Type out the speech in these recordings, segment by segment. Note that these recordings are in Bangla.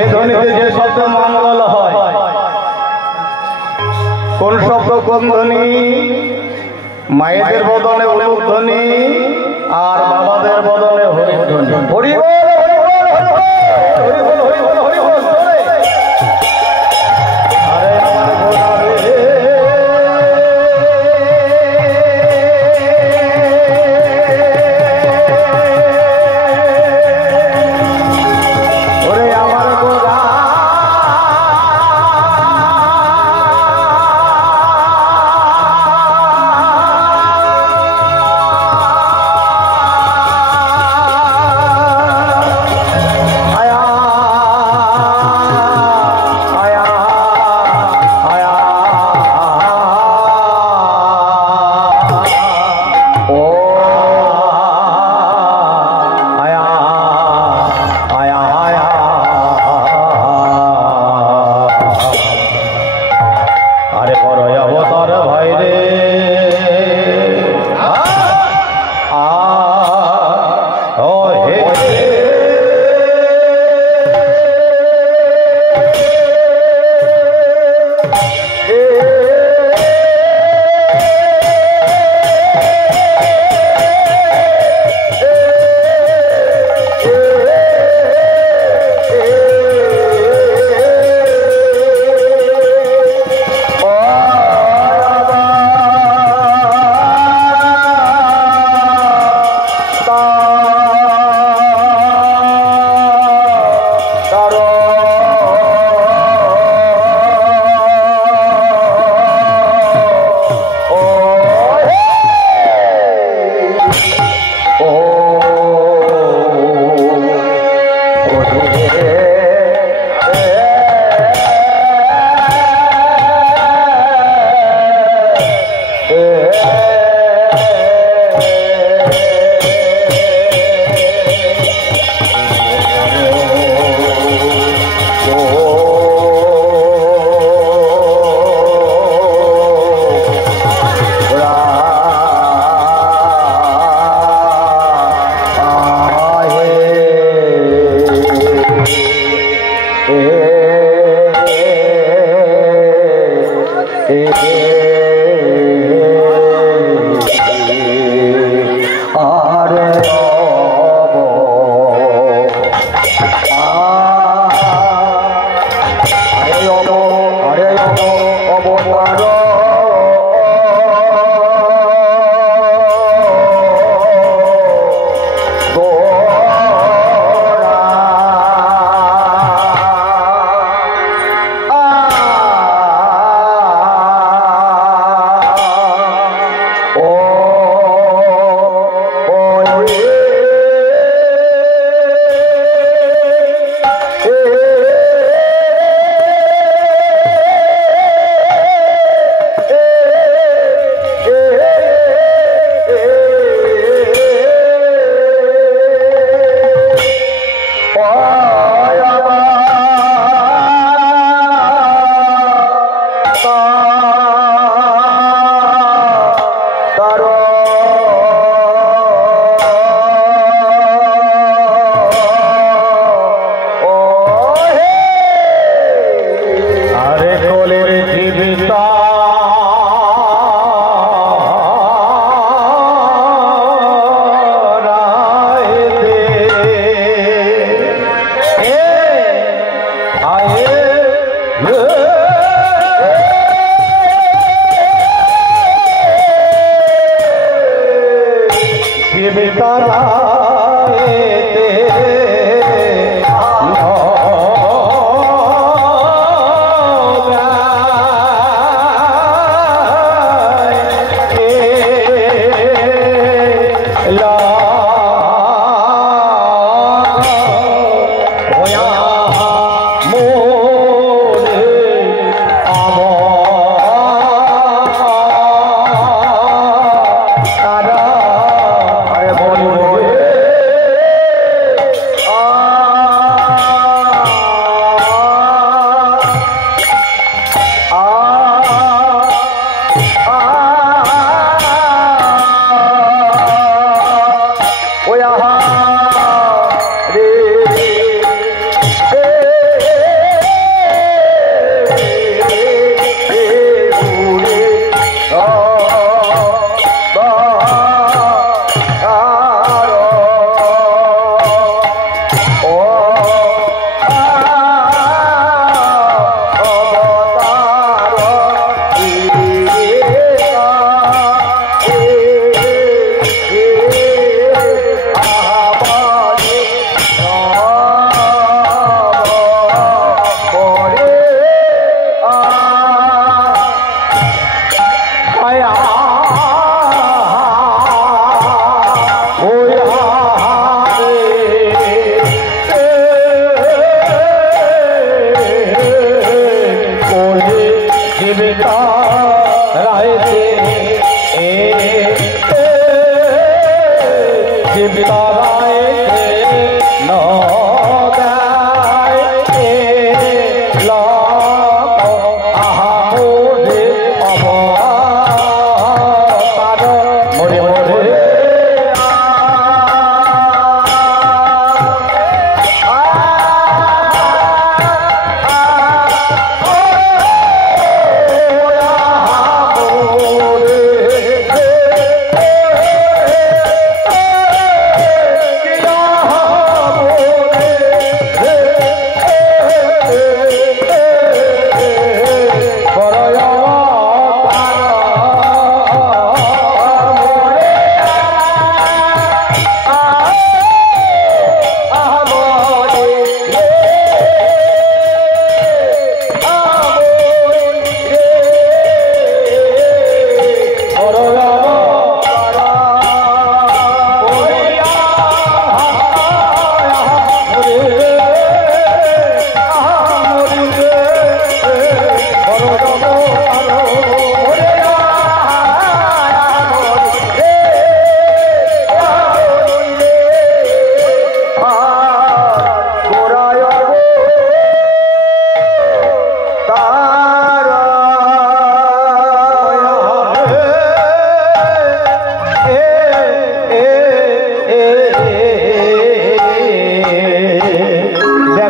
এ ধ্বনিতে যে শব্দ মঙ্গল হয়, কোন শব্দ কোন ধ্বনি? মায়েদের বদনে উলুধ্বনি আর বাবাদের বদনে হরিধ্বনি। হরি বল, হরি বল, হরি বল, হরি বল, হরি বল। আরে আমার গোরা রে, ওরে আমার গোরা,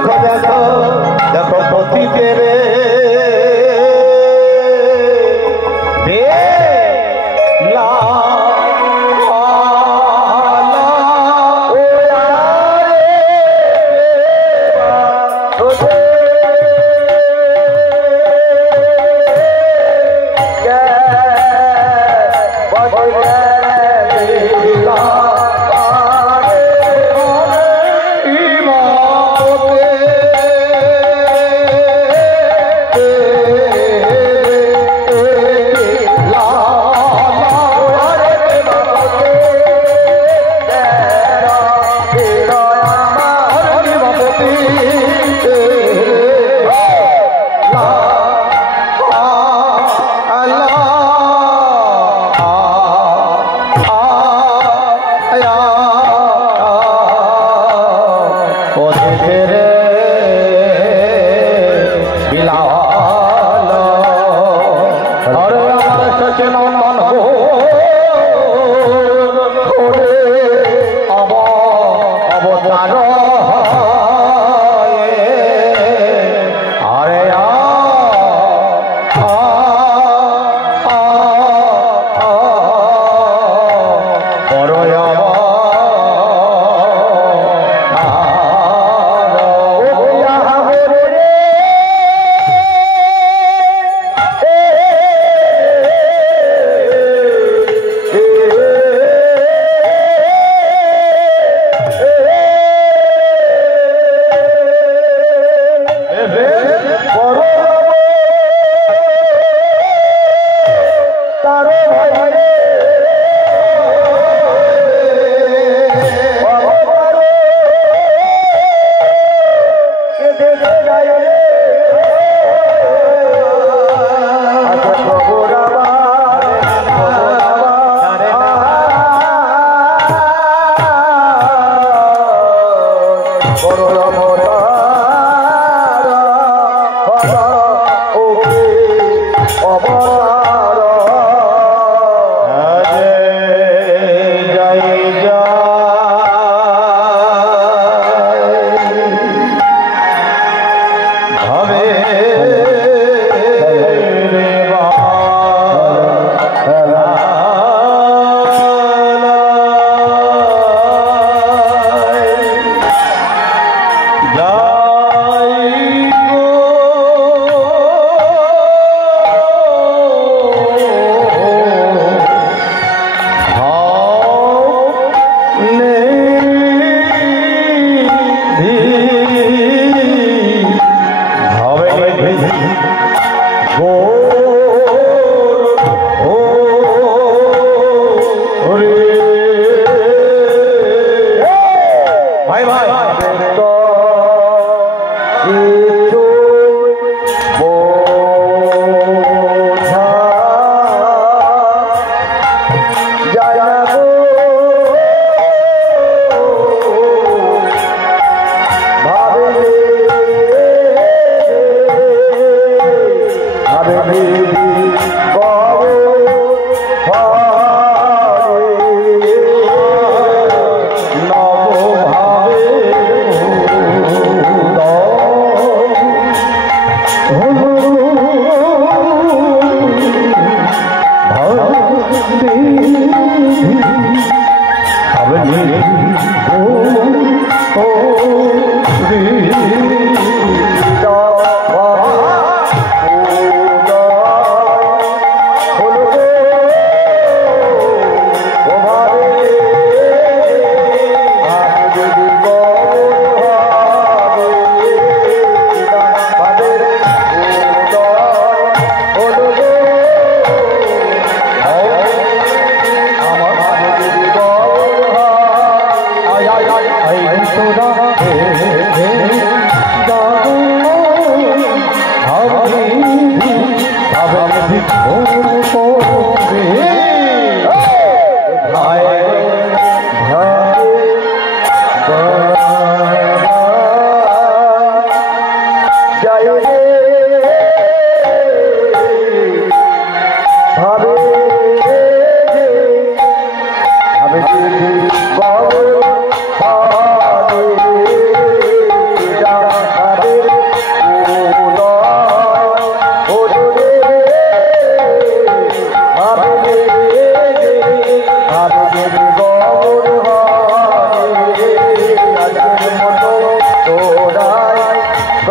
দেখো দেখো দেখো পতিতে রে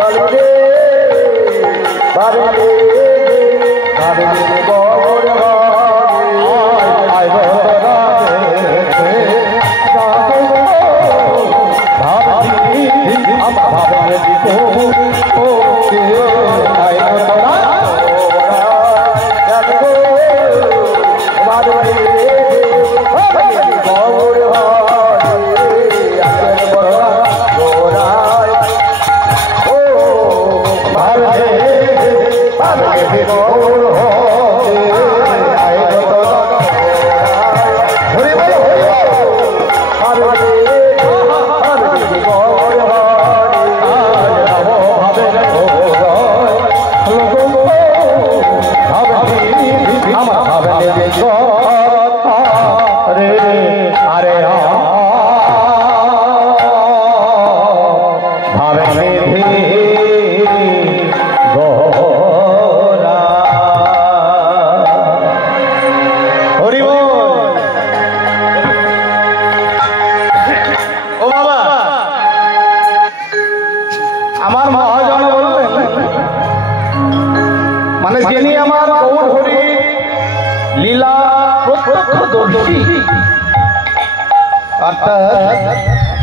বলিরে বারে বারে গৌর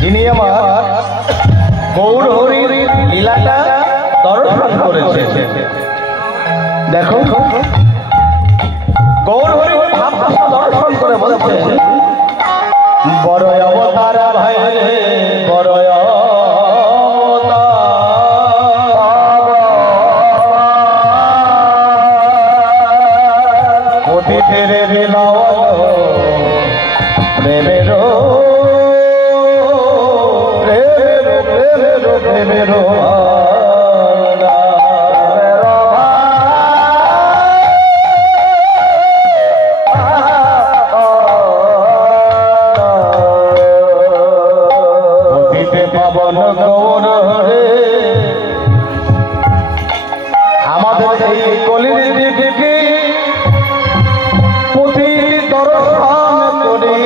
যিনি আমার গৌর হরির লীলাটা দর্শন করেছে। দেখো গৌর হরির ভাবনা দর্শন করে বলছে বড় অবতার ভাই বড় অতিথের আমাদের এই কলির দিকে পুঁথি দর্শন করি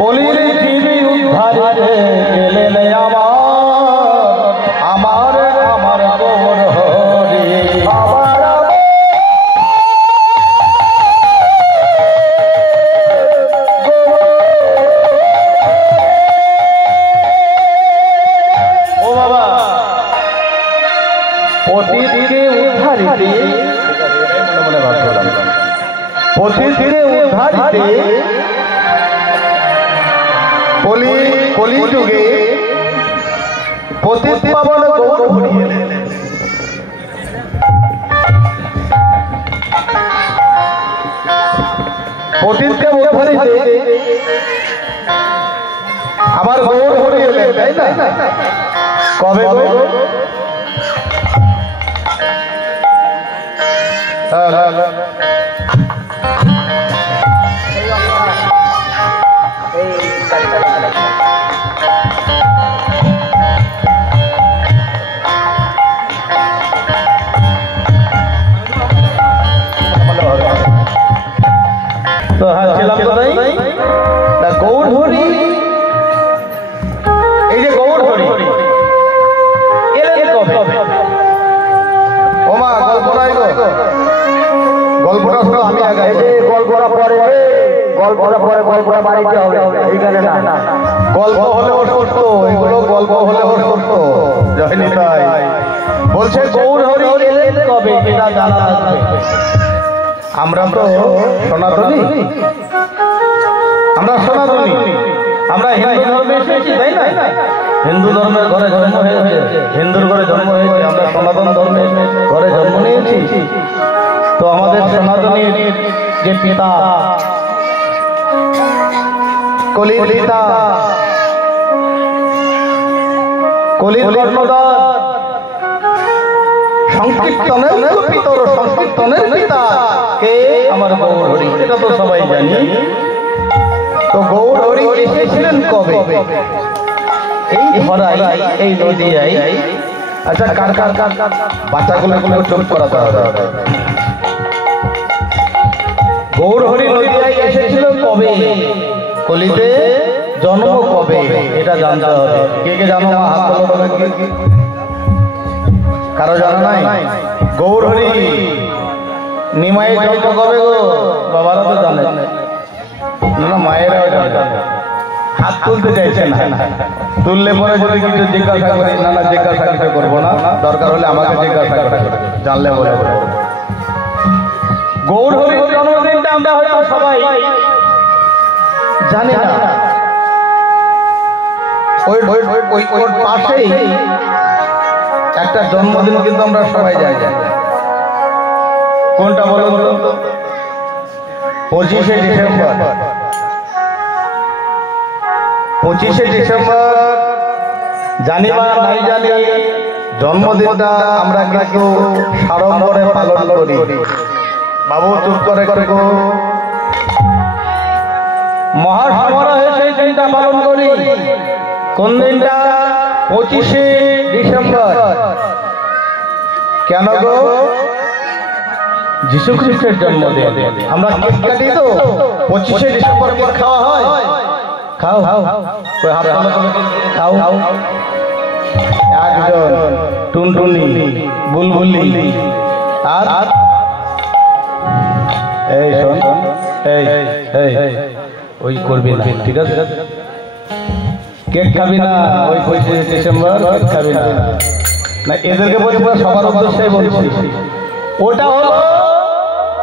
কলির জীবী উদ্ধারে গেলেন আমার আমার গৌর হরি ও বাবা অতীতকে উদ্ধারিতে অতীতকে উদ্ধারিতে কলিযুগে পতিত পাবন গৌর হরি পতিতকে উদ্ধারিতে আমার গৌর হরি এলেন, তাই না? কবে তো হ্যাঁ ছিলাম তো তাই না গৌর হরি এই যে গৌর হরি এলেন কবে ও মা গল্প নাই গো গল্পটা শুনো আমি আগে এই যে গল্পটা পরে বাড়িতে হবে এইখানে না গল্প হলেও সত্য এগুলো গল্প হলেও সত্য জানি তাই বলছে গৌর হরি এলেন কবে এটা জানা লাগবে আমরা তো সনাতনী আমরা হিন্দু ধর্মে এসেছি তাই না হিন্দু ধর্মের ঘরে জন্ম হয়েছে হিন্দুর ঘরে জন্ম হয়েছে আমরা সনাতন ধর্মের ঘরে জন্ম নিয়েছি তো আমাদের সনাতনীর যে পিতা কলির পিতা কলির কর্ণধার সংকীর্তনের পিতর সংকীর্তনের পিতা কে আমার গৌর হরি এটা তো সবাই জানি তো গৌর হরি এসেছিলেন কবে এই ধরাই এই নদিয়ায় আচ্ছা কার বাচ্চাগুলো চোখ করাতে হবে গৌর হরি নদিয়ায় এসেছিল কবে কলিতে জন্ম কবে এটা জানতে হবে। কে কে জানো মা? হাত তোলো তো দেখি। কারো জানা নাই? গৌর হরি নিমাই জন্ম কবে গো? বাবারা তো জানে না, না মায়েরাও জানে। হাত তুলতে চাইছে না, তুললে পরে যদি কিছু জিজ্ঞাসা করি, না না জিজ্ঞাসা কিছু করবো না, দরকার হলে আমাকে জিজ্ঞাসা করে জানলে বলে। গৌর হরির জন্মদিনটা আমরা হয়তো সবাই জানি না। ওই পাশেই একটা জন্মদিন কিন্তু আমরা সবাই যাই। কোনটা বলুন তো? 25শে ডিসেম্বর। 25শে ডিসেম্বর জানি বা নাই জানি, জন্মদিনটা আমরা কিন্তু সাড়ম্বরে পালন করি। বাবু চুপ করে করে গো। মহাসমারোহে সেই দিনটা পালন করি। কোন দিনটা? 25শে ডিসেম্বর। কেন গো? যিশু খ্রিস্টের জন্মদিন। আমরা কেক কাটি তো 25শে ডিসেম্বর কেক খাওয়া হয়। খাও কই হাত খাও। একজন টুনটুনি, বুলবুলি আর এই শোন, এই ওই করবি না, ঠিক আছে? কেক খাবি না ওই 25শে ডিসেম্বর, কেক খাবি না। না এদেরকে বলছি না, সবার উদ্দেশ্যে বলছি। ওটা হলো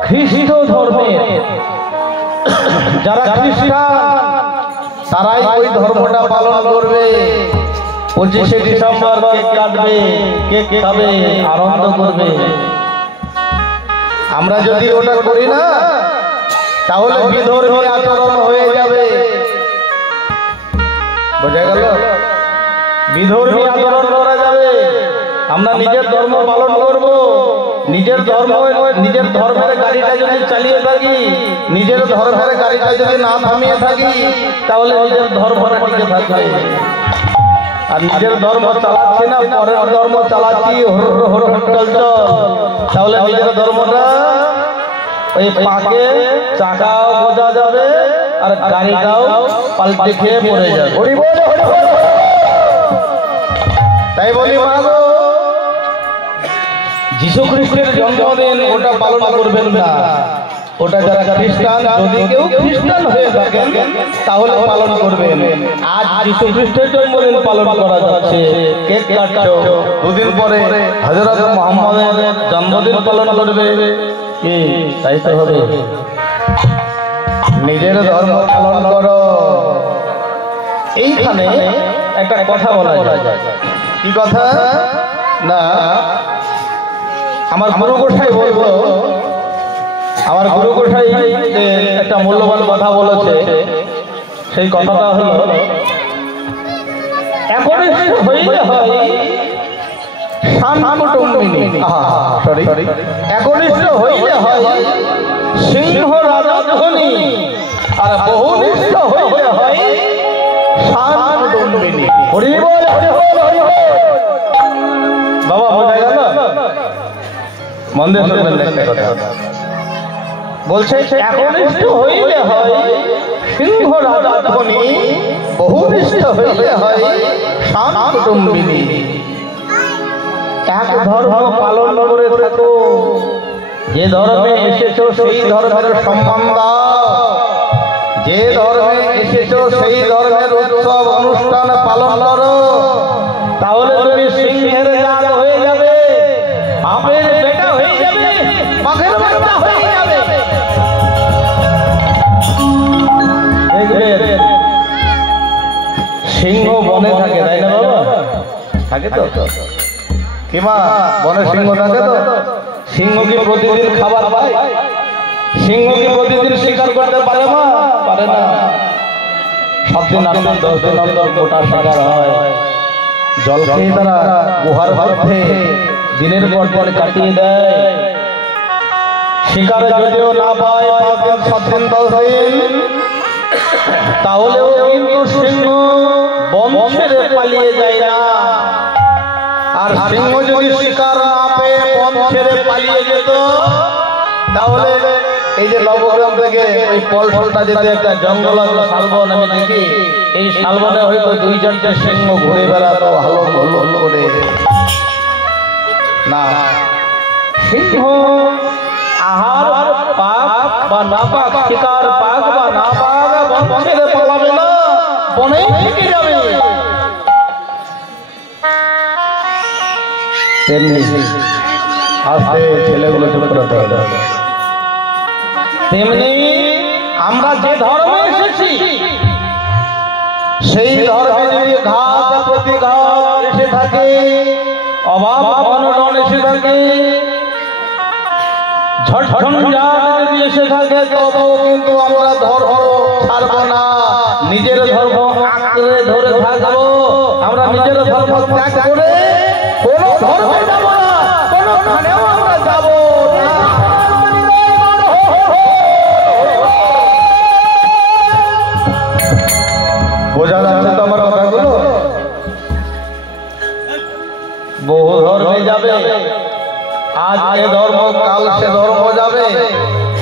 খ্রিস্ট ধর্মের যারা খ্রিস্টান, তারাই ওই ধর্মটা পালন করবে। 25শে ডিসেম্বর কেক কাটবে, কেক খাবে, আনন্দ করবে। আমরা যদি ওটা করি না, তাহলে বিধর্মী আচরণ হয়ে যাবে। বোঝা গেল? বিধর্মী আচরণ করা যাবে। আমরা নিজের ধর্ম পালন করব। নিজের ধর্মের গাড়িটা যদি চালিয়ে থাকি, নিজের ধর্মের গাড়িটা যদি না থামিয়ে থাকি, তাহলে নিজের ধর্মটা টিকে থাকবে। আর নিজের ধর্ম চালাচ্ছি না, পরের ধর্ম চালাচ্ছি, তাহলে নিজের ধর্মটা ওই পাকে চাকাও বোঝা যাবে আর গাড়িটাও পাল্টে খেয়ে পড়ে যাবে। তাই বলি মা গো, যিশু খ্রিস্টের জন্মদিন ওটা পালন করবেন না। ওটা যারা খ্রিস্টান, যদি কেউ খ্রিস্টান হয়ে থাকেন তাহলে পালন করবেন। আজ যিশু খ্রিস্টের জন্মদিন পালন করা যাচ্ছে, কেক কাটছো, দুদিন পরে হযরত মুহাম্মদের জন্মদিন পালন করবে। কি তাই তো হবে? নিজের ধর্ম পালন করো। এইখানে একটা কথা বলা যায়। কি কথা? না আমার গুরু গোসাই বলবো, আমার গুরু গোসাই একটা মূল্যবান কথা বলেছে। সেই কথাটা হলো, একনিষ্ঠ হইলে হয় শান্তকুটুম্বিনী। একনিষ্ঠ হইলে হয় সিংহ রাজধানী, আর বহুনিষ্ঠ হইলে হয় শান্তকুটুম্বিনী। হরি বল, হরি বল, হরি বল। বাবা বোঝা গেল? মন দিয়ে শুনবেন একটা কথা বলছে, একনিষ্ঠ হইলে হয় সিংহ রাজধানী, বহুনিষ্ঠ হইলে হয় শান্তকুটুম্বিনী। এক ধর্ম পালন করে থাকো, যে ধর্মে এসেছো সেই ধর্মের সম্মান দাও, যে ধর্মে এসেছো সেই ধর্মের উৎসব অনুষ্ঠান পালন করো। তাহলে তুমি সিংহের জাত হয়ে যাবে, বাপের বেটা হয়ে যাবে, বাঘের বাচ্চা হয়ে যাবে। দেখবেন সিংহ বনে থাকে, তাই না বাবা? থাকে তো কিমা? বনে সিংহ থাকে তো? সিংহ কি প্রতিদিন খাবার পায়? সিংহ কি প্রতিদিন শিকার করতে পারে না? পারে না। 7 দিন 8 দিন 10 দিন অন্তর গোটা শিকার হয়। জল খেয়ে তারা গুহার মধ্যে দিনের পর দিন কাটিয়ে দেয়। শিকারে যদিও না পায় 5 দিন 7 দিন 10 দিন, তাহলেও কিন্তু সিংহ বন ছেড়ে পালিয়ে যায় না। আর সিংহ যদি শিকার না পেয়ে বন ছেড়ে পালিয়ে যেত, তাহলে এই যে নবগ্রাম থেকে ওই পলফলটা যেতে একটা জঙ্গল আছে শালবন, আমি দেখি এই শালবনে হয়তো 2-4টে সিংহ ঘুরে বেড়াতো হলো হলো করে। না, সিংহ আহার পাক বা না পাক, শিকার পাক বা না পাক বন ছেড়ে পালাবে না, বনেই থেকে যাবে। তেমনি আস্তে ছেলেগুলো চুপ করতে হবে। তেমনি আমরা যে ধর্মে এসেছি সেই ধর্মে যদি ঘাত প্রতিঘাত এসে থাকে, অভাব অনটন এসে থাকে, ঝঞ্ঝাট যদি এসে থাকে, তবুও কিন্তু আমরা ধর্ম ছাড়বো না, নিজের ধর্ম আঁকড়ে ধরে থাকবো। আমরা নিজের ধর্ম ত্যাগ করে কোনো ধর্মে যাবো না, কোনো স্থানেও আমরা যাবো না। বোঝা যাচ্ছে তো আমার কথাগুলো? বহু ধর্মে যাবে, আজ এ ধর্ম কাল সে ধর্ম যাবে,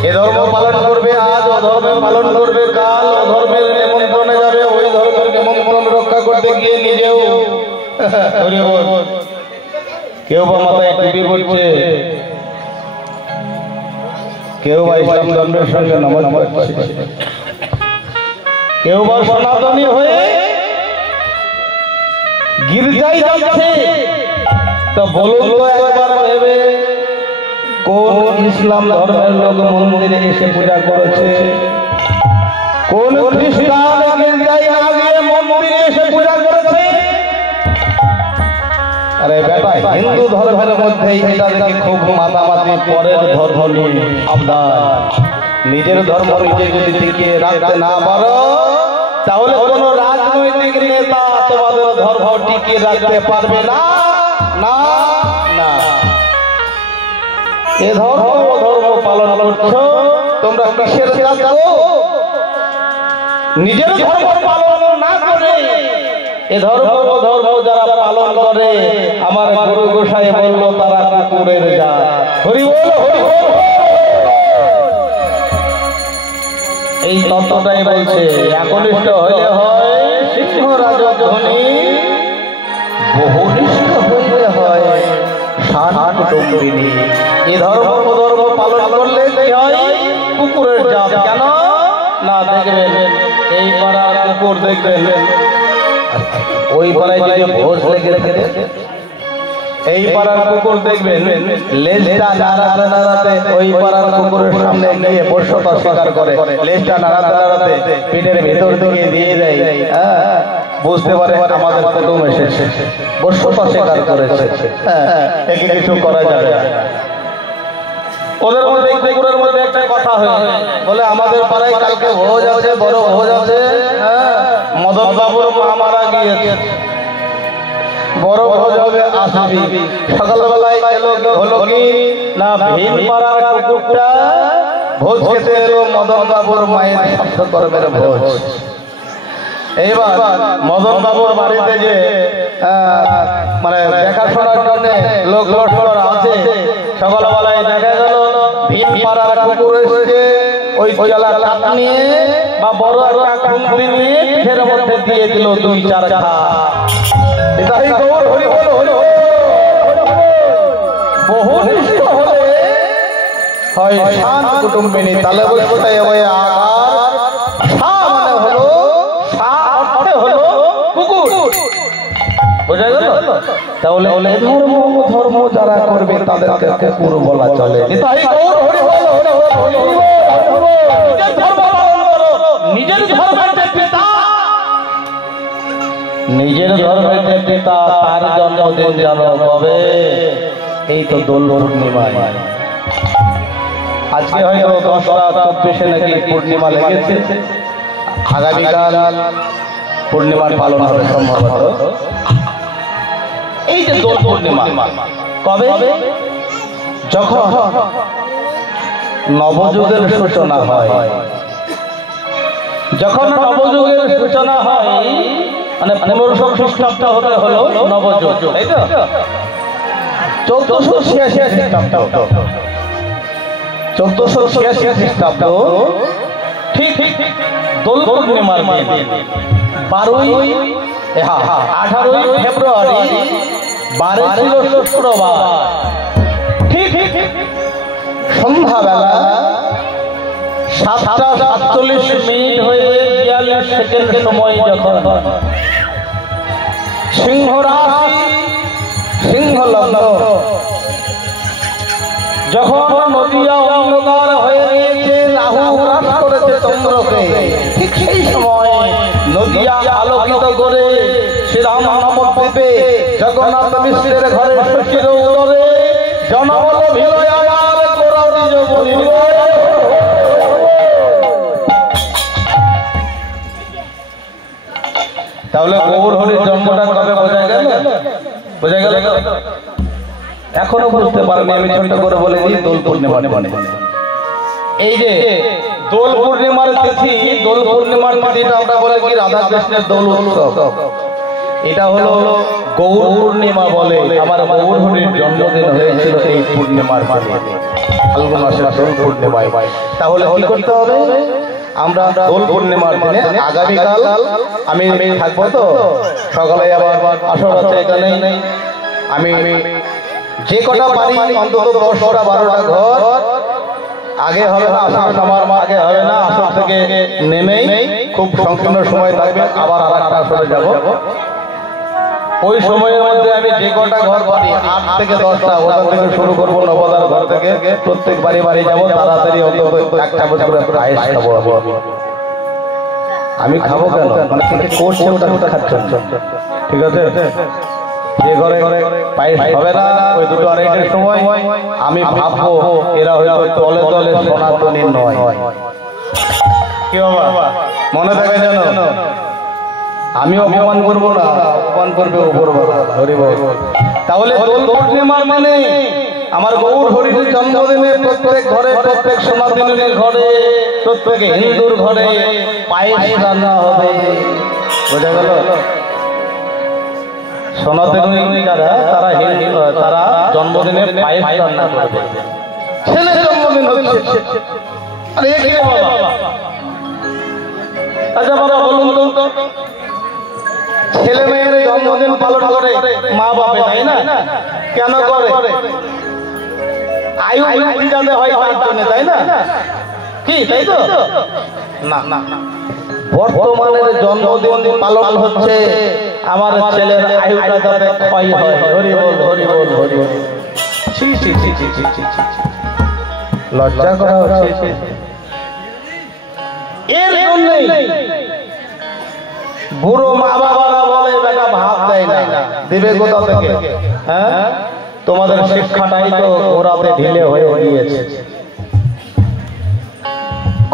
এ ধর্ম পালন করবে আজ, ও ধর্ম পালন করবে কাল, ও ধর্মের নিমন্ত্রণে যাবে, ওই ধর্মের নিমন্ত্রণ রক্ষা করতে গিয়ে নিজেও কেউ বা মাথায় টুপি পড়ছে, কেউ বা ইসলাম ধর্মের সঙ্গে নামাজ পড়ছে, কেউ বা সনাতনী হয়ে গির্জায় যাচ্ছে। তো বলুন তো একবার ভেবে, কোন ইসলাম ধর্মের লোক মন্দিরে এসে পূজা করেছে? কোন খ্রিস্টান গির্জায় না গিয়ে মন্দিরে এসে পূজা করেছে? আরে বেটা, হিন্দু ধর্মের মধ্যেই এটা দেখে খুব মাতামাতি, পরের ধর্ম নিয়ে সাবধান। নিজের ধর্ম নিজে যদি টিকিয়ে রাখতে না পারো, তাহলে কোন রাজনৈতিক নেতা তোমাদের ধর্ম টিকিয়ে রাখতে পারবে না। না না, এ ধর্ম ও ধর্ম পালন করছো তোমরা কিসের যাচ্ছো? নিজের ধর্ম পালন না করে এ ধর্ম ও ধর্ম যারা পালন করে, আমার গুরু গোসাই বলল তারা কুকুরের জাত। হরি বল, হরি বল। এই তত্ত্বটাই বলছে, একনিষ্ঠ হলে হয় সিংহ রাজধ্বনি, বহুনিষ্ঠ হইলে হয় শান কুটুম্বিনী। এই ধর্ম ও ধর্ম পালন করলে কি হয়? কুকুরের জাত। কেন না, দেখবেন এই পাড়ার কুকুর, দেখবেন ওই পাড়ায় যদি ভোজ লেগে থাকে, এই পাড়ার কুকুর দেখবেন লেজটা নাড়াতে নাড়াতে ওই পাড়ার কুকুরের সামনে গিয়ে বশ্যতা স্বীকার করে, লেজটা নাড়াতে নাড়াতে পেটের ভেতর দিকে দিয়ে দেয়। বুঝতে পারে আমাদের কুটুম এসেছে, বশ্যতা স্বীকার করেছে, একে কিছু করা যাবে। ওদের মধ্যে কুকুরের মধ্যে একটা কথা হয়, বলে আমাদের পাড়ায় কালকে ভোজ আছে, বড় ভোজ আছে, মদন বাবুর মা মারা গিয়েছে, বড় ভোজ হবে, আসবি। সকালবেলায় এলো, হলো কি না, ভিন পাড়ার কুকুরটা ভোজ খেতে এলো মদন বাবুর মায়ের সপ্তকর্মের ভোজ। এইবার মদন বাবুর বাড়িতে যে মানে দেখাশোনার জন্য লোক লস্কর আছে, সকালবেলায় দেখা গেল ভিন পাড়ার কুকুর এসেছে, ওই চালা কাঠ নিয়ে বা বড় একটা কুকুরি নিয়ে পিঠের মধ্যে দিয়ে দিল 2-4 খা। এটাই গৌর, হরি বল, হরি বল। বহুনিষ্ঠ হলে হয় শান কুটুম্বিনী। তাহলে বলতে ওই আকার সা মানে হলো, সা অর্থে হলো কুকুর। বোঝা গেল? তাহলে ধর্ম ধর্ম যারা করবে তাদেরকে কুকুর বলা চলে। এটাই গৌর, হরি বল, হরি বল, হরি বল। নিজের ধর্ম পালন করো, নিজের ধর্মের যে পিতা, নিজের ধর্মের যে পিতা, তার জন্মদিন জানো কবে? এই তো দোল পূর্ণিমায়। আজকে হয়তো 10টা-24 নাকি পূর্ণিমা লেগেছে, আগামীকাল পূর্ণিমার পালন হবে সম্ভবত। এই যে দোল পূর্ণিমা কবে? যখন নবযুগের সূচনা হয়। যখন নবযুগের সূচনা হয়, মানে 1500 খ্রিস্টাব্দ হতে হলো নবযুগ, তাই তো? 1486 খ্রিস্টাব্দ। 1486 খ্রিস্টাব্দ ঠিক দোল পূর্ণিমার দিন 18 ফেব্রুয়ারি বারে ছিল শুক্রবার ঠিক সন্ধ্যাবেলা 7:47 হয়ে 42 সেকেন্ড সময় যখন সিংহ রাশি সিংহ লগ্ন যখন নদিয়া অন্ধকার হয়ে গিয়েছে, রাহু গ্রাস করেছে চন্দ্রকে, ঠিক সেই সময় নদিয়া আলোকিত করে শ্রীরাম নবদ্বীপে জগন্নাথ মিশ্রের ঘরে শশীর উদরে জনবল ভিলয় আমার গোরা নিজ বলি। তাহলে গৌর হরির জন্মটা কবে বোঝা গেল? বোঝা গেল? এখনো বুঝতে পারেনি, আমি ছোট করে বলে দিই দোল পূর্ণিমা। এই যে দোল পূর্ণিমার তিথি, দোল পূর্ণিমার তিথিটা আমরা বলে কি রাধা কৃষ্ণের দোল উৎসব, এটা হলো গৌর পূর্ণিমা বলে। আমার গৌর হরির জন্মদিন হয়েছিল এই পূর্ণিমার মাঝে, ফাল্গুন মাসের দোল পূর্ণিমায়। তাহলে কি করতে হবে? আমরা দোল পূর্ণিমার দিনে আগামীকাল আমি থাকবো, তো সকালে আবার আসর আছে এখানে। আমি যে কটা পারি অন্তত 10টা 12টা ঘর আগে হবে না, আসর নামার আগে হবে না, আসর থেকে নেমেই খুব সংকীর্ণ সময় থাকবে, আবার আরেকটা আসরে যাব। ওই সময়ের মধ্যে আমি যে কটা ঘর পারি 8 থেকে 10টা ওখান থেকে শুরু করবো, নবদার ঘর থেকে প্রত্যেক বাড়ি বাড়ি যাবো, তাড়াতাড়ি অন্তত একটা বছর পায়েস খাবো আমি খাবো কেন মানে করছে ওটা খাচ্ছেন, ঠিক আছে? যে ঘরে পায়েস হবে না ওই 2-2:30 সময় আমি ভাববো এরা হয়তো তলে তলে সনাতনী নয়। কি বাবা মনে থাকে জানো? আমি অপমান করবো না, অপমান করবে উপরওয়ালা। হরি বল। তাহলে দোল পূর্ণিমার মানে আমার গৌর হরির জন্মদিনে প্রত্যেক ঘরে, প্রত্যেক সনাতনীর ঘরে, প্রত্যেক হিন্দুর ঘরে পায়েস রান্না হবে। বোঝা গেল? সনাতনী যারা তারা জন্মদিনে পায়েস রান্না করবে। ছেলের জন্মদিন হচ্ছে, আরে কি বাবা? আচ্ছা বাবা বলুন তো, ছেলে মেয়ের জন্মদিন পালন করে মা বাপে, তাই না? কেন করে? আয়ু বৃদ্ধি যাতে হয় তার জন্য, তাই না? কি তাই তো? না না, বর্তমানের জন্মদিন পালন হচ্ছে আমার ছেলের আয়ুটা যাতে ক্ষয় হয়। হরি বল, হরি বল, হরি বল। ছি ছি ছি ছি ছি ছি ছি, লজ্জা করা হচ্ছে। এর জন্যই বুড়ো মা বাবারা বলে বেটা ভাত দেয় না, দেবে কোথা থেকে? হ্যাঁ, তোমাদের শিক্ষাটাই তো ঘোরাতে ঢিলে হয়ে গিয়েছে।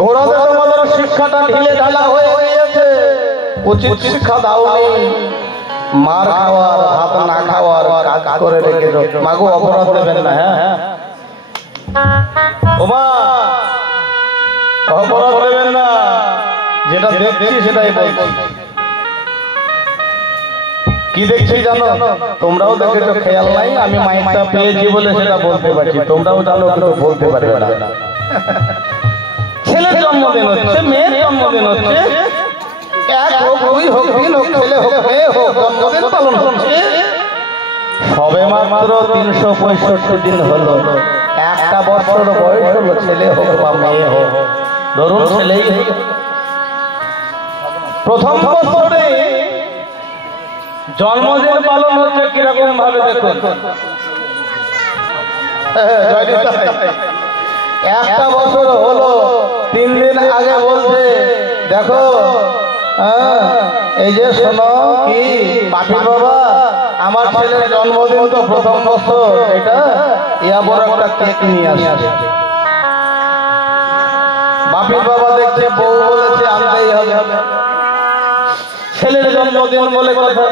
ঘোরাতে তোমাদের শিক্ষাটা ঢিলে ঢালা হয়ে গিয়েছে। উচিত শিক্ষা দাওনি, মার খাওয়ার ভাত না খাওয়ার কাজ করে রেখেছো। মাগো অপরাধ দেবেন না। হ্যাঁ ও মা, অপরাধ দেবেন না, যেটা দেখছি সেটাই বলছি। কি দেখছি জানো? তোমরাও দেখেছো, খেয়াল নাই, আমি মাইকটা পেয়েছি বলে সেটা বলতে পারছি, তোমরাও জানো কিন্তু বলতে পারবে না। ছেলের জন্মদিন হচ্ছে, মেয়ের জন্মদিন হচ্ছে, এক হোক, দুই হোক, তিন হোক, ছেলে হোক, মেয়ে হোক, জন্মদিন পালন হচ্ছে। সবে মাত্র 365 দিন হলো, একটা বছর বয়স হলো, ছেলে হোক বা মেয়ে হোক, ধরুন ছেলেই হোক, প্রথম বছরে জন্মদিন পালন হচ্ছে কিরকম ভাবে দেখুন। একটা বছর হলো, 3 দিন আগে বলছে দেখো, এই যে শোনো, কি পাঠি বাবা, আমার ছেলের জন্মদিন তো প্রথম বছর, এটা ইয়া বড় একটা কেক নিয়ে আসে। বাপির বাবা দেখছে বউ বলেছে আনতেই হবে, ছেলের জন্মদিন বলে কথা।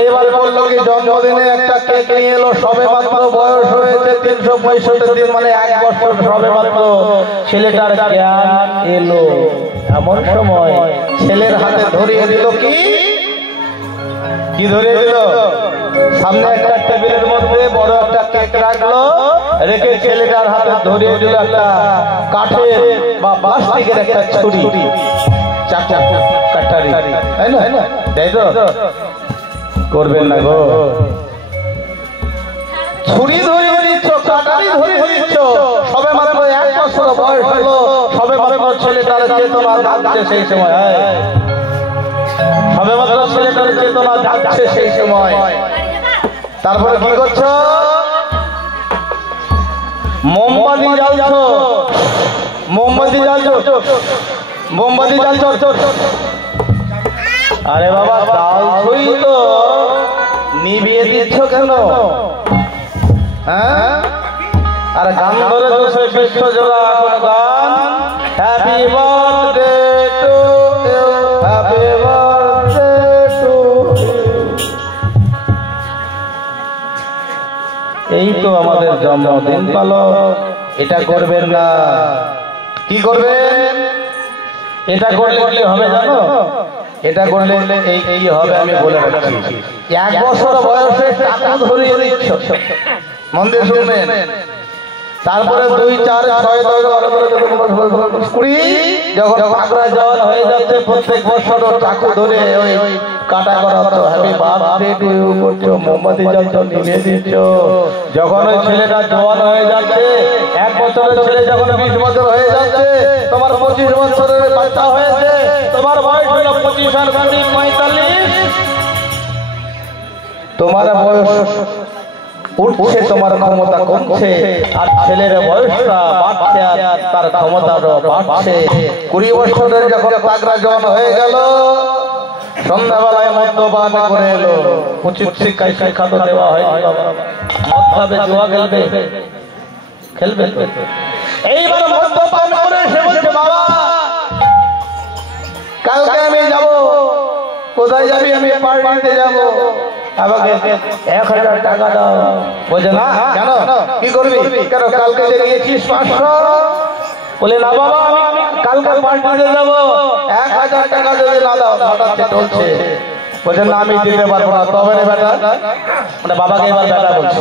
এইবার বললো কি জন্মদিনে একটা কেক নিয়ে এলো, সবে মাত্র বয়স হয়েছে 365 দিন, মানে 1 বছর সবে মাত্র। ছেলেটার জ্ঞান এলো, এমন সময় ছেলের হাতে ধরিয়ে দিল, কি ধরিয়ে দিল? সামনে একটা টেবিলের মধ্যে বড় একটা কেক রাখলো, রেখে ছেলেটার হাতে ধরিয়ে দিল একটা কাঠের বা প্লাস্টিকের একটা ছুরি, চাচা কাটারি, তাই না? তাই তো করবেন না গো, ছুরি ধরিয়ে দিচ্ছ, কাটারি ধরিয়ে দিচ্ছ, সবে মাত্র 1 বছর বয়স হলো, সবে মাত্র ছেলেটার চেতনা জাগছে সেই সময়, সবে মাত্র ছেলেটার চেতনা জাগছে সেই সময়। তারপরে কি করছো? মোমবাতি জ্বালছো, মোমবাতি জ্বালছো, মোমবাতি জ্বালছো। আরে বাবা জ্বালছই তো, নিভিয়ে দিচ্ছ কেন? হ্যাঁ, আর গান ধরে তো সে বিশ্ব জোড়া গান, happy birthday to you, happy birthday to. এই তো আমাদের জন্মদিন পালন, এটা করবেন না। কি করবেন? এটা করলে কি হবে জানো? এটা করলে এই হবে, আমি বলে রাখছি। 1 বছর বয়সে টাকা ধরিয়ে দিচ্ছ, মন দিয়ে শুনবেন। তারপরে 2, 4, 6, 10, 20 যখন পাগড়া জওয়ান হয়ে যাচ্ছে, প্রত্যেক বছর চাকু ধরে ওই কাটা করা হতো, হ্যাপি বার্থডে টু ইউ করছো, মোমবাতি জ্বালছো, নিভিয়ে দিচ্ছ। যখন ওই ছেলেটা জওয়ান হয়ে যাচ্ছে, 1 বছরের ছেলে যখন 20 বছর হয়ে যাচ্ছে, তোমার 25 বছরের বাচ্চা হয়েছে, তোমার বয়স হলো 25 আর 45, তোমার বয়স উঠছে, তোমার ক্ষমতা কমছে, আর ছেলের বয়সটা বাড়ছে, আর তার ক্ষমতাটা বাড়ছে। 20 বছরের যখন পাগড়া জওয়ান হয়ে গেল, সন্ধ্যাবেলায় মদ্যপান করে এলো। উচিত শিক্ষায় শিক্ষা তো দেওয়া হয়, মদ খাবে, জুয়া খেলবে, খেলবে। এইবার মদ্যপান করে সে বলছে, বাবা কালকে আমি যাব। কোথায় যাবি? আমি পার্টিতে যাব, আমাকে 1000 টাকা দাও। বলছে না, কেন, কি করবি? কেন কালকে যে নিয়েছিস 500? বলে না বাবা, আমি কালকে পার্টিতে যাব, 1000 টাকা যদি না দাও হঠাৎ চলছে। বলছে না, আমি দিতে পারবো না। তবে রে বেটা, মানে বাবাকে এবার বেটা বলছে।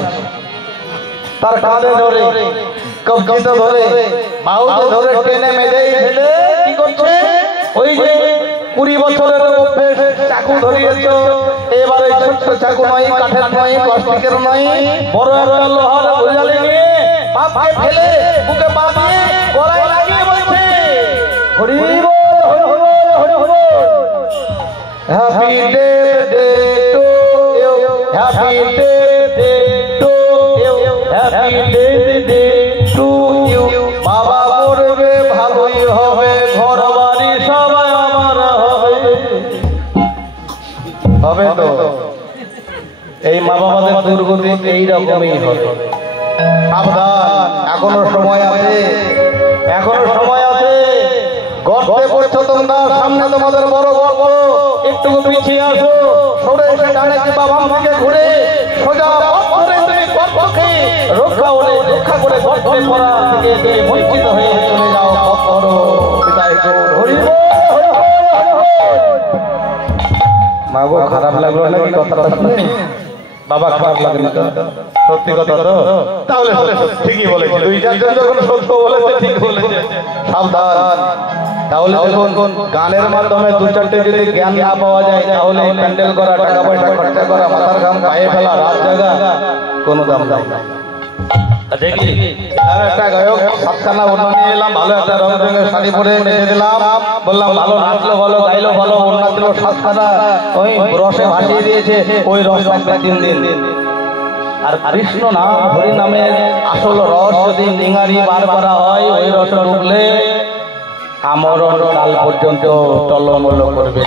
তার কাঁধে ধরে, কবজিতে ধরে, বাহুতে ধরে টেনে মেজেই ফেলে কি করছে? ওই যে 20 বছরের অভ্যেস, চাকু ধরিয়েছ, এবার এই ছোট্ট চাকু নয়, কাঠের নয়, প্লাস্টিকের নয়, বড় একটা লোহার উজালি নিয়ে বাপকে ফেলে বুকে পা দিয়ে গলায় লাগিয়ে বলছে, হরি বল, হরি বল, হরি বল, happy birthday to you, happy birthday to you, happy birthday to you. বাবা করবে, ভালোই হবে, ঘর বাড়ি সবাই আমার হবে। হবে তো, এই মা বাবাদের দুর্গতি এইরকমই হবে। সাবধান, এখনো সময় আছে, এখনো সময় আছে। গর্তে পড়ছো তোমরা, সামনে তোমাদের বড় গর্ব, একটু পিছিয়ে আসো, সরে এসে ডানে কি বাবা থেকে ঘুরে সোজা পথে তুমি গর্তকে রক্ষা করে গর্তে পড়া থেকে বঞ্চিত হয়ে চলে যাও। করো বিদায় করো। হরি বল, হরি বল, হরি বল। মা গো, খারাপ লাগলো নাকি কথাটা শুনে? বাবা খারাপ লাগলো তো? সত্যি কথা তো? তাহলে ঠিকই বলেছে, 2-4 জন যখন সত্য বলেছে, ঠিক বলেছে। সাবধান। তাহলে দেখুন, গানের মাধ্যমে 2-4টে যদি জ্ঞান না পাওয়া যায়, তাহলে প্যান্ডেল করা, টাকা পয়সা খরচা করা, মাথার ঘাম পায়ে ফেলা, রাত জাগা, কোনো দাম নাই। দেখি একটা গায়ক 7খানা ওড়না নিয়ে এলাম, ভালো একটা রং রঙের শাড়ি পরে নেচে দিলাম, বললাম ভালো নাচলো, ভালো গাইলো, ভালো ওড়না ছিল 7খানা, ওই রসে ভাসিয়ে দিয়েছে, ওই রস থাকবে 3 দিন। আর কৃষ্ণ নাম, হরি নামের আসল রস যদি নিঙারি বার করা হয়, ওই রস ঢুকলে আমরণ কাল পর্যন্ত টলমল করবে।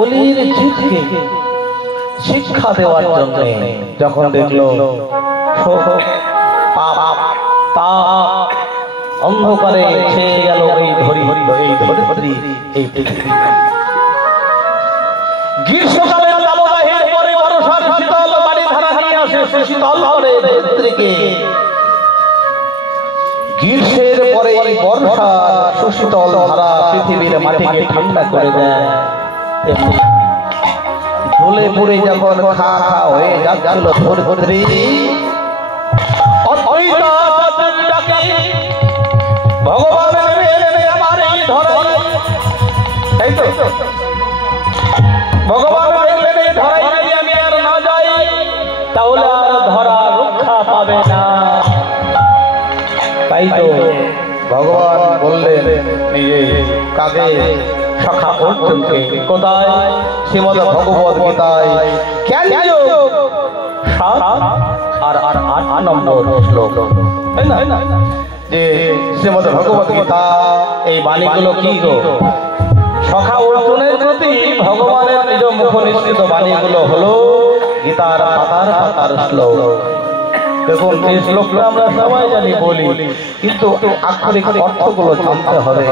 অলির জিতকে শিক্ষা দেওয়ার জন্য যখন দেখলো অন্ধকারে ছেয়ে গেল এই ধরিত্রী, এই পৃথিবী। গ্রীষ্মকালের দাবদাহের পরে বর্ষার শীতল বাড়ি ধারা নিয়ে আসে, শীতল করে ধরিত্রীকে। গ্রীষ্মের পরে বর্ষা সুশীতল ধারা পৃথিবীর মাটিকে ঠান্ডা করে দেয়। ঝোলে পুরে যখন খা খা হয়ে যাচ্ছিল ধরি ভগবান আমার এই ধরাই, তাই তো ভগবান দেখলেন এই ধরাই যদি আমি আর না যাই তাহলে আর ধরা রক্ষা পাবে না। তাই তো ভগবান বললেন নিজে কাকে সখা অর্জুনকে, কোথায় শ্রীমদ্ ভগবত গীতায় জ্ঞানযোগ 7 আর 8 নম্বর শ্লোক, তাই না? যে শ্রীমদ্ ভগবত গীতা এই বাণীগুলো কি গো? সখা অর্জুনের প্রতি ভগবানের নিজ মুখ নিঃসৃত বাণীগুলো হলো গীতার পাতার পাতার শ্লোক। দেখুন এই শ্লোকটা আমরা সবাই জানি বলি, কিন্তু আক্ষরিক অর্থগুলো জানতে হবে।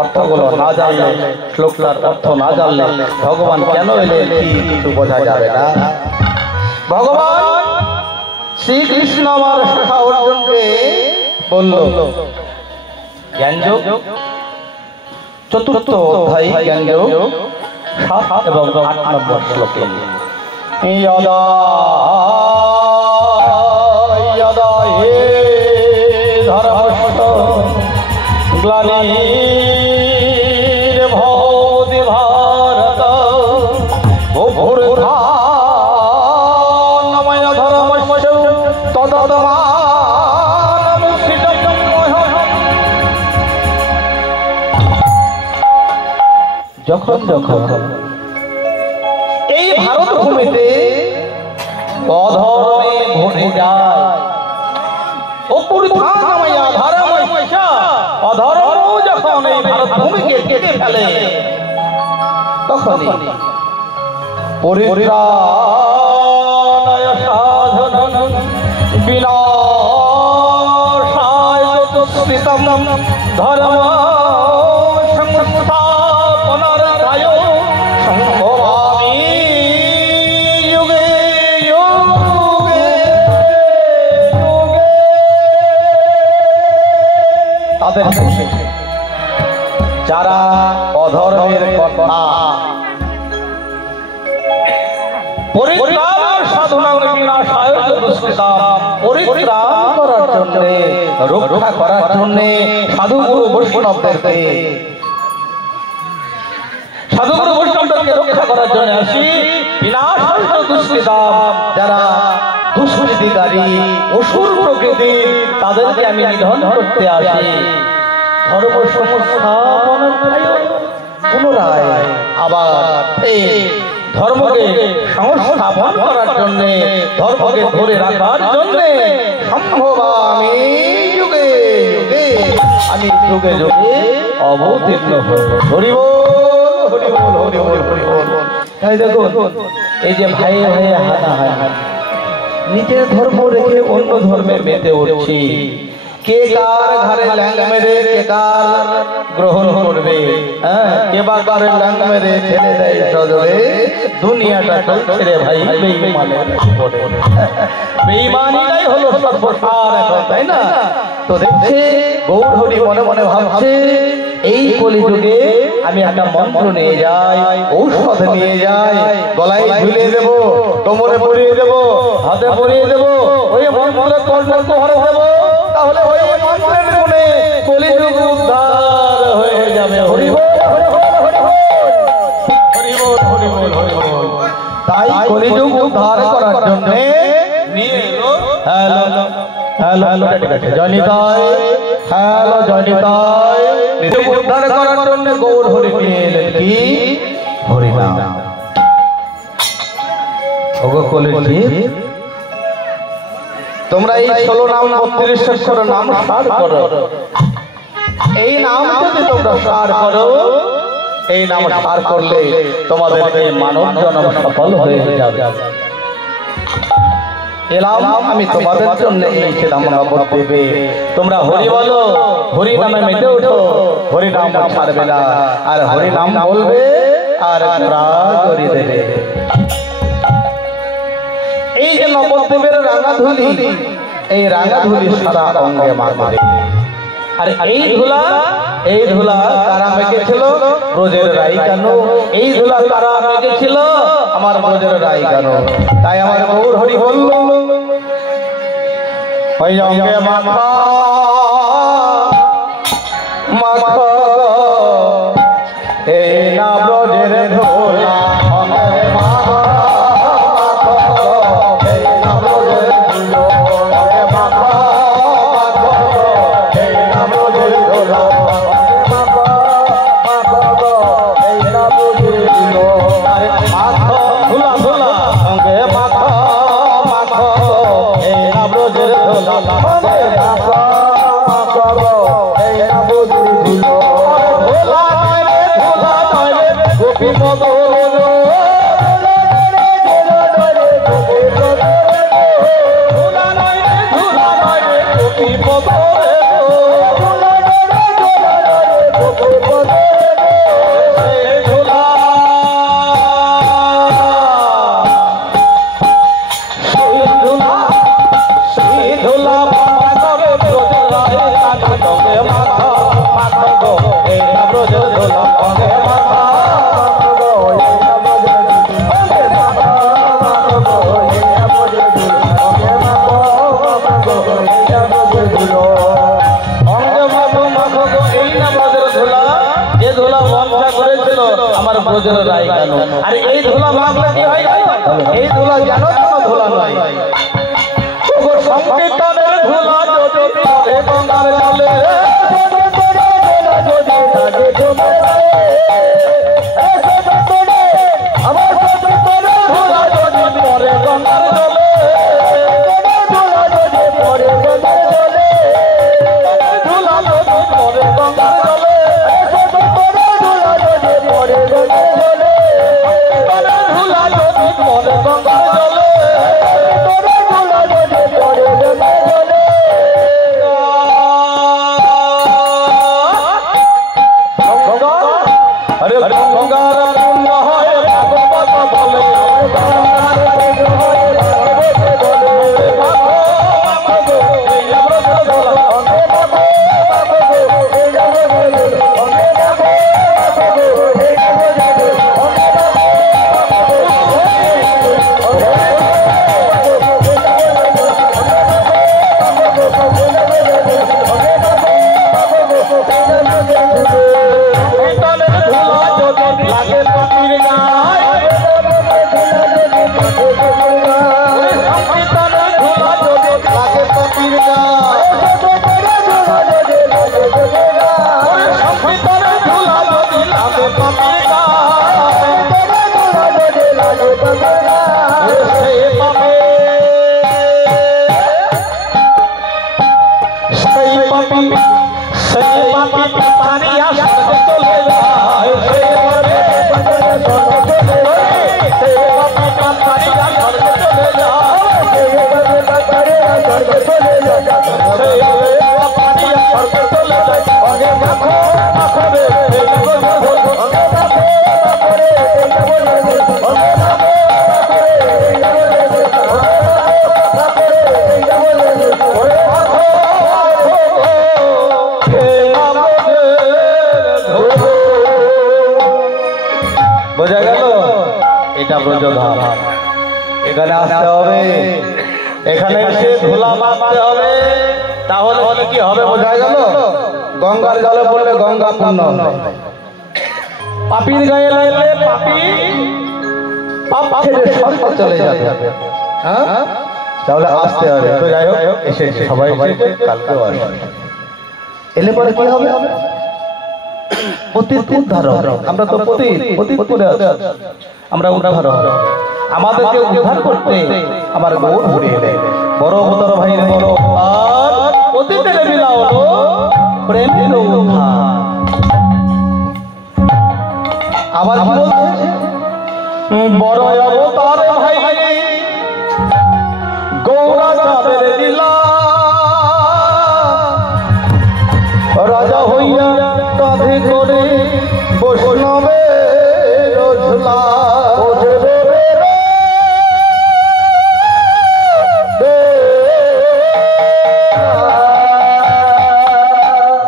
অর্থগুলো না জানলে, শ্লোকটার অর্থ না জানলে ভগবান কেন এলেন কি কিছু বোঝা যাবে না। ভগবান শ্রীকৃষ্ণ আমার সখা অর্জুনকে বলল জ্ঞানযোগ 4th অধ্যায় জ্ঞানযোগ 7 এবং 8 নম্বর শ্লোকে यदा यदा हे धर्मस्य ग्लानिर्भवति भारत अभ्युत्थानमय धर्मस्य तदात्मानमुत्थितं যখন যখন এই ভারত ভূমিতে অধর্মে ভরে যায়, অধর্ম যখন এই ভারত ভূমিকে কেটে ফেলে তখন পরিত্রাণায় সাধনং বিনাশায় চতুষ্কৃতং ধর্ম সংস্থাপনার্থায় সম্ভবামি যুগে যুগে যুগে। তাদের যারা অধর্মের কথা পরিত্রাণ সাধনার বিনাশায় চতুষ্কৃতং পরিত্রাণ করার জন্য, রক্ষা করার জন্য সাধুগুরু বৈষ্ণবদেরকে রক্ষা করার জন্য আসি। বিনাশায় চতুষ্কৃতং যারা দুষ্কৃতিকারী অসুর প্রকৃতি তাদেরকে আমি নিধন করতে আসি। ধর্ম সংস্থাপনার্থায় পুনরায় আবার এই ধর্মকে সংস্থাপন করার জন্য, ধর্মকে ধরে রাখার জন্য সম্ভবামি যুগে যুগে, আমি যুগে যুগে অবতীর্ণ হব। হরি বল হরি বল হরি বল হরি বল। তাই দেখুন এই যে ভাই ভাই হানাহানি, নিজের ধর্ম রেখে অন্য ধর্মে মেতে উঠছি। কে কার ঘরে ল্যাং মেরে কে কার গ্রহণ করবে, কে বা কার ল্যাং মেরে ছেড়ে দেয় সজরে, দুনিয়াটা চলছে রে ভাই বেঈমানের উপরে। বেঈমানিটাই হলো সর্বসার এখন, তাই না? তো দেখছে গৌর হরি মনে মনে ভাবছে এই কলিযুগে আমি একটা মন্ত্র নিয়ে যাই, ঔষধ নিয়ে যাই, গলায় ঝুলিয়ে দেব, কোমরে পরিয়ে দেব, হাতে পরিয়ে দেব, ওই মন্ত্রের কণ্ঠ হরে দেব, তাহলে ওই মন্ত্রের গুণে কলিযুগ উদ্ধার হয়ে যাবে। হরি বল হরি বল হরি বল হরি বল হরি বল। তাই কলিযুগ উদ্ধার করার জন্য নিয়ে এলো হ্যালো হ্যালো ঠিক আছে জয়নিতাই, হ্যালো জয়নিতাই। উদ্ধার করার জন্য গৌর হরি নিয়ে এলেন কি হরিনাম। ওগো কলিযুগ তোমরা এই 16 নাম 32 অক্ষর নাম সার করো। এই নাম যদি তোমরা সার করো, এই নাম সার করলে তোমাদের এই মানব জন্ম সফল হয়ে যাবে। এলাম আমি তোমাদের জন্য এই নাম দেবে। তোমরা হরি বলো, হরি নামে মেতে ওঠো, হরি নাম ছাড়বে না, আর হরি নাম বলবে আর করে দেবে। এই যে নবদ্বীপের রাঙাধুলি, এই রাঙাধুলি সারা অঙ্গে মারে। আর এই ধুলা কারা মেখেছিল? ব্রজের রাই কেন? এই ধুলা কারা মেখেছিল? আমার ব্রজের রাই গানো। তাই আমার গৌর হরি বলল ওই অঙ্গে মাখা মাখা এই না ব্রজের ধোলা অঙ্গে মাখা মাখা এই না ব্রজের ধুলো অঙ্গে মাখা মাখা এই না ব্রজের ধোলা অঙ্গে মাখা মাখা এই না ব্রজের ধুলো আরে মাখা ধুলা ধুলা অঙ্গে মাখা মাখা এই না ব্রজের ধোলা অঙ্গে মাখা মাখা এই না ব্রজের ধুলো ধোলা নয় রে ধোলা নয় রে গোপী মদন আমার ব্রজের রাই গানো। আর এই ধুলা মাখলে কি হয়? এই ধুলা যেন কোনো ধুলা নয়, সংকীর্তনের ধুলা যদি গঙ্গার জলে আমার ধুলা যদি পরে গঙ্গার জলে ধুলা যদি পরে গঙ্গার জলে ধুলা যদি পরে গঙ্গার জলে বোঝা গেল? এটা ব্রজধাম। এখানে আসতে হবে, এখানে এসে ধুলা মাখতে হবে, তাহলে কি হবে বোঝা গেল? গঙ্গার জলে পড়লে গঙ্গা পূর্ণ হবে, পাপীর গায়ে লাগলে পাপী পাপ ছেড়ে স্বর্গ চলে যাবে। হ্যাঁ, তাহলে আসতে হবে। তো যাই হোক, এসেছে সবাই, কালকেও আসবে। এলে পরে কি হবে? অতীত উদ্ধার হবে। আমরা তো অতীত করে আছি, আমরা উদ্ধার হবে। আমাদেরকে উদ্ধার করতে আমার গৌর হরি এলেন। বড় বড় ভাই বড় আর অতীতের মিলা হলো প্রেমের উদ্ধার। আবার কি বলছে? বড় অবতার ভাই গৌরাচাঁদের লীলা, রাজা হইয়া কাঁধে করে বৈষ্ণবের ঝুলা।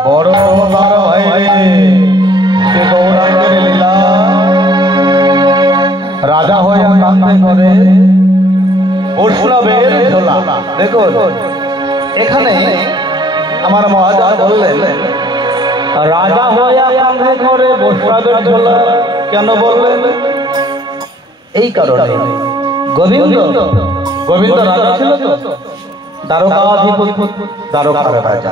বড় অবতার ভাই সে গৌরাঙ্গের লীলা রাজা হয়ে কাঁধে করে বৈষ্ণবের ঝোলা। দেখুন এখানে আমার মহাজন বললেন রাজা হয়ে কাঁধে করে বৈষ্ণবের ঝোলা। কেন বললেন? এই কারণে গোবিন্দ রাজা ছিল তো, দ্বারকাধিপতি, দ্বারকার রাজা।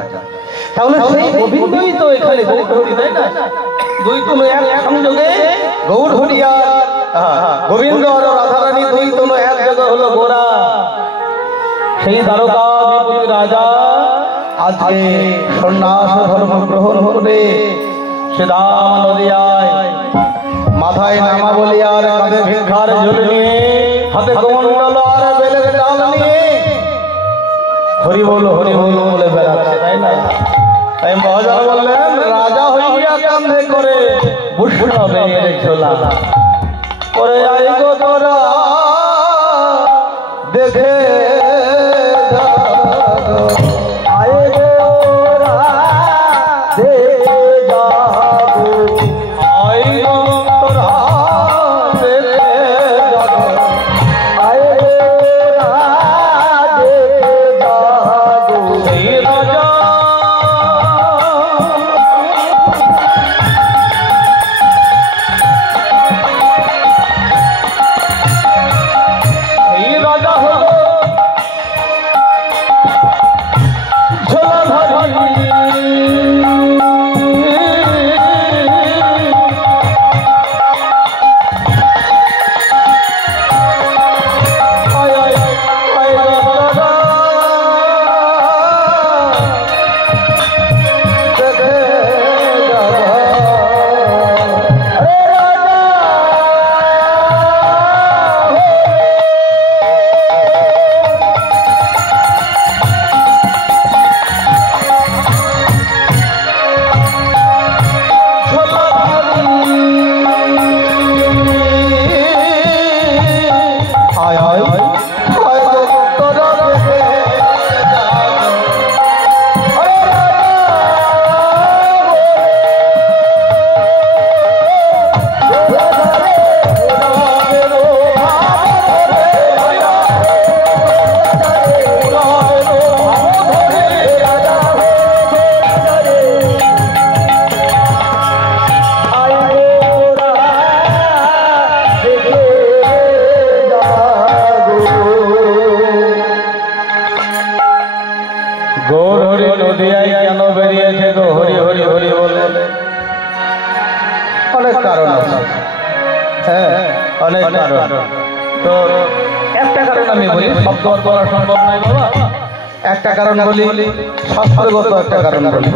তাহলে সেই গোবিন্দই তো এখানে গৌরহরি, তাই না? দুই তনু এক সংযোগে গৌরহরি আর গোবিন্দ আর রাধারানী দুই তনু এক জায়গায় হলো গোরা। সেই দ্বারকাধিপতি রাজা আজকে সন্ন্যাস ধর্ম গ্রহণ করে শ্রীরাম নদিয়ায় মাথায় নামা বলি আর কাঁধে ভিক্ষার ঝুল নিয়ে হাতে কমণ্ডল আর বেলের ডাল নিয়ে হরি বল বলে বেড়াচ্ছে, তাই না? তাই মহাজন বললেন রাজা হইয়া কাঁধে করে বৈষ্ণবের ঝোলা করে আই গো তোরা দেখে তো একটা কারণ আমি বলি, শব্দ করা সম্ভব নয় বাবা। একটা কারণ বলি, শাস্ত্রগত একটা কারণ বলি।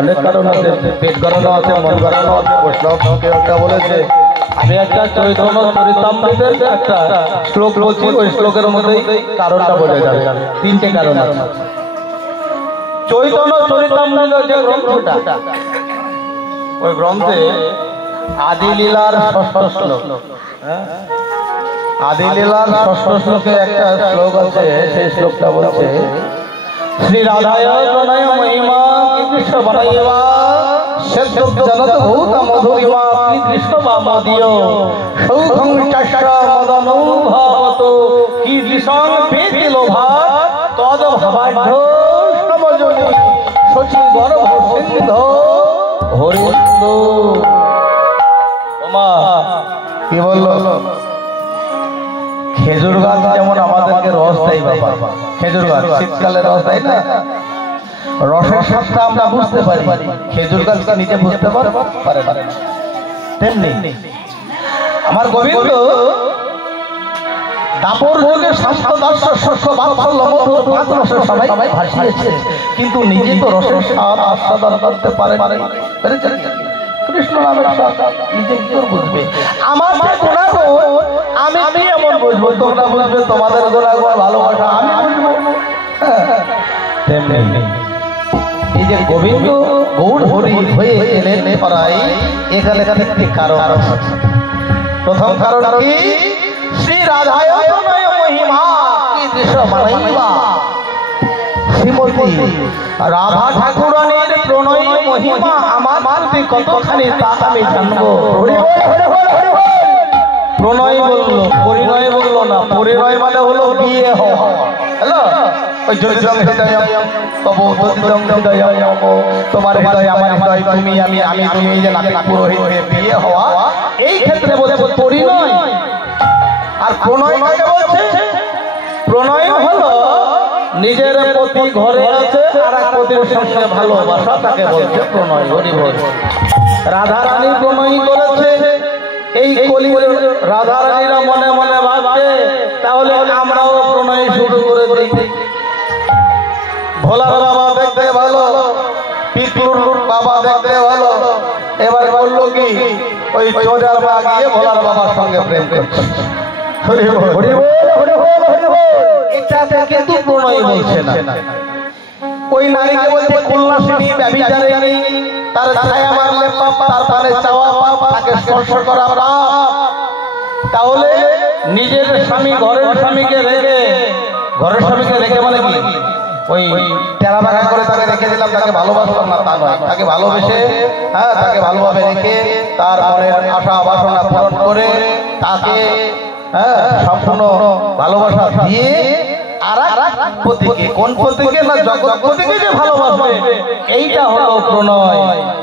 অনেক কারণ আছে, পেট গড়ানো আছে, মন গড়ানো আছে। বৈষ্ণব কেউ একটা বলেছে, আমি একটা চৈতন্য চরিতামৃতের একটা শ্লোক বলছি, ওই শ্লোকের মধ্যেই কারণটা বোঝা যাবে। তিনটে কারণ আছে। চৈতন্য চরিতামৃত যে গ্রন্থটা, ওই গ্রন্থে আদি লীলার ষষ্ঠ শ্লোক, আদি লীলার ষষ্ঠ শ্লোকে একটা শ্লোক আছে। সেই শ্লোকটা বলছে, শ্রী রাধায় প্রণয় মহিমা কি কৃষ্ণ বানাইবা সেদ্ধ জনত ভূত মধুরিমা কি কৃষ্ণ বা মদীয় সৌখং চাষ্য মদনুভাবত কি দৃশং পেতি লোভা তদ ভাবাঢ্য সমজনি শচী গর্ভ সিন্ধ হরিন্দু। ওমা কি বললো? খেজুর গাছ যেমন আমাদেরকে রস দেয় বাবা, খেজুর গাছ শীতকালে রস দেয় না, রসের স্বাদটা আমরা বুঝতে পারি, খেজুর গাছকে নিজে বুঝতে পারে না। তেমনি আমার গোবিন্দ দাপর যুগে শান্ত দাস শস্য বাৎসল্য মধুর পাঁচ রসের সবাই ভাসিয়েছে, কিন্তু নিজে তো রসের স্বাদ আস্বাদন করতে পারে। কৃষ্ণ নামের স্বাদ নিজে কি করে বুঝবে? আমার যে গুণাগুণ আমি এমন বুঝবো, তোমরা বুঝবে তোমাদের গুণাগুণ ভালোবাসা আমি বুঝবো। তেমনি এই যে গোবিন্দ গৌর হরি হয়ে এলেন পাড়ায়, এখানে একটি কারণ আছে। প্রথম কারণ কি? শ্রী রাধায় প্রণয় মহিমা কি দৃশ্য বানাইবা। শ্রীমতী রাধা ঠাকুরানীর প্রণয় মহিমা আমার প্রতি কতখানি তা আমি জানবো। প্রণয় বললো, পরিণয় বললো না। পরিণয় মানে হলো বিয়ে হওয়া। হ্যালো, ওই যদিদং হৃদয়ম তব তদিদং হৃদয়ম, তোমার হৃদয় আমার হৃদয়, তুমি আমি আমি তুমি, যে নাকি পুরোহিত হয়ে বিয়ে হওয়া, এই ক্ষেত্রে বলছে পরিণয়। আর প্রণয় কাকে বলছে? প্রণয় হলো নিজের প্রতি ঘরে আছে আর এক প্রতির সঙ্গে ভালোবাসা, তাকে বলছে প্রণয়। হরি বল। রাধা রানী প্রণয় করেছে, এই কলির রাধা রানীরা মনে মনে ভাবছে তাহলে আমরাও প্রণয় শুরু করে দিই। ভোলার বাবা দেখতে ভালো, পিকুর বাবা দেখতে ভালো, এবার বললো কি ওই চোজার মা গিয়ে ভোলার বাবার সঙ্গে প্রেম করছে। এটাকে কিন্তু প্রণয় বলছে না। ওই নারীকে বলছে কন্যাশ্রী ব্যভিচারিণী, তার ছায়া মারলে পাপ, তার পারে চাওয়া পাপ, তাকে স্পর্শ করা পাপ। তাহলে নিজের স্বামী, ঘরের স্বামীকে রেখে, ঘরের স্বামীকে রেখে মানে কি ওই টেরা বাঁকা করে তাকে রেখে দিলাম, তাকে ভালোবাসলাম না তা নয়। তাকে ভালোবেসে, হ্যাঁ, তাকে ভালোভাবে রেখে তার মনের আশা বাসনা পূরণ করে তাকে, হ্যাঁ, সম্পূর্ণ ভালোবাসা দিয়ে আর এক পতিকে, কোন পতিকে না জগৎপতিকে যে ভালোবাসবে, এইটা হলো প্রণয়।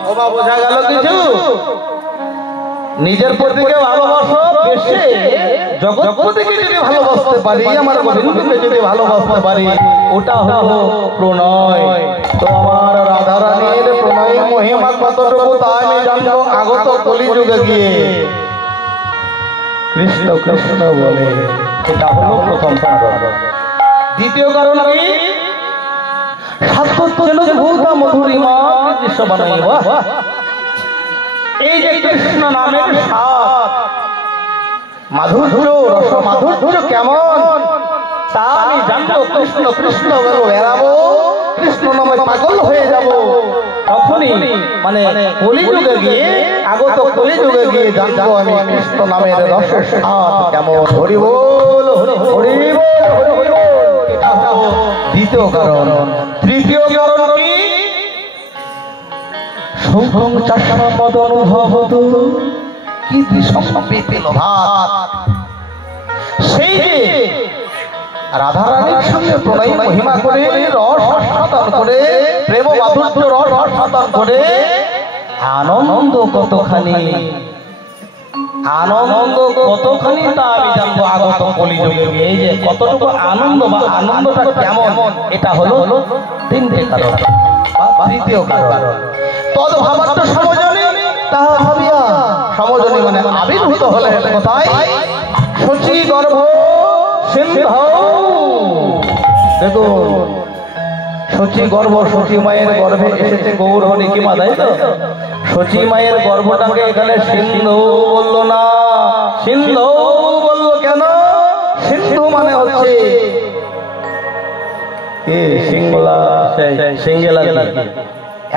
ওবা বোঝা গেল কিছু? নিজের পতিকে ভালোবাসো বেশি, জগৎপতিকে যদি ভালোবাসতে পারি, আমার গোবিন্দকে যদি ভালোবাসতে পারি, ওটা হলো প্রণয়। তো আমার রাধা রানীর প্রণয় মহিমা কতটুকু তা আমি জানবো আগত কলিযুগে গিয়ে। কৃষ্ণ কৃষ্ণ বলে, এটা হলো প্রথম কারণ। দ্বিতীয় কারণ কি? এই যে কৃষ্ণ নামের স্বাদ, মাধুর্য, রস মাধুর্য কেমন তা আমি জানবো। কৃষ্ণ কৃষ্ণ বেড়াবো, কৃষ্ণ নামে পাগল হয়ে যাব। তখনই মানে কলিযুগে গিয়ে, আগত কলিযুগে গিয়ে জানবো আমি কৃষ্ণ নামের রসের স্বাদ কেমন। হরি বল, হরি বল। এটা হলো দ্বিতীয় কারণ। তৃতীয় কারণ কি? সৌভং চাষা মদন ভবত, কি বিপিল ভাত। সেই যে রাধা রানীর সঙ্গে প্রণয় মহিমা করে, রস আস্বাদন করে, প্রেম মাধুর্য রস আস্বাদন করে আনন্দ কতখানি, আনন্দ কতখানি তা আমি জানবো আগত কলিযুগে। এই যে কতটুকু আনন্দ বা আনন্দটা কেমন, এটা হলো তিনটে কারণ বা তৃতীয় কারণ। তদ ভাবার্থ সমজনী, তাহা ভাবিয়া, সমজনী মানে আবির্ভূত হলে কোথায়? শচী গর্ভ সিন্ধৌ। দেখুন, শচী গর্ভ, শচী মায়ের গর্ভে এসেছে গৌর হরি কি মা, তাই তো? শচী মায়ের গর্ভটাকে এখানে সিন্ধু বললো না, সিন্ধু বললো কেন? সিন্ধু মানে হচ্ছে কি? সিংলা, সিংলা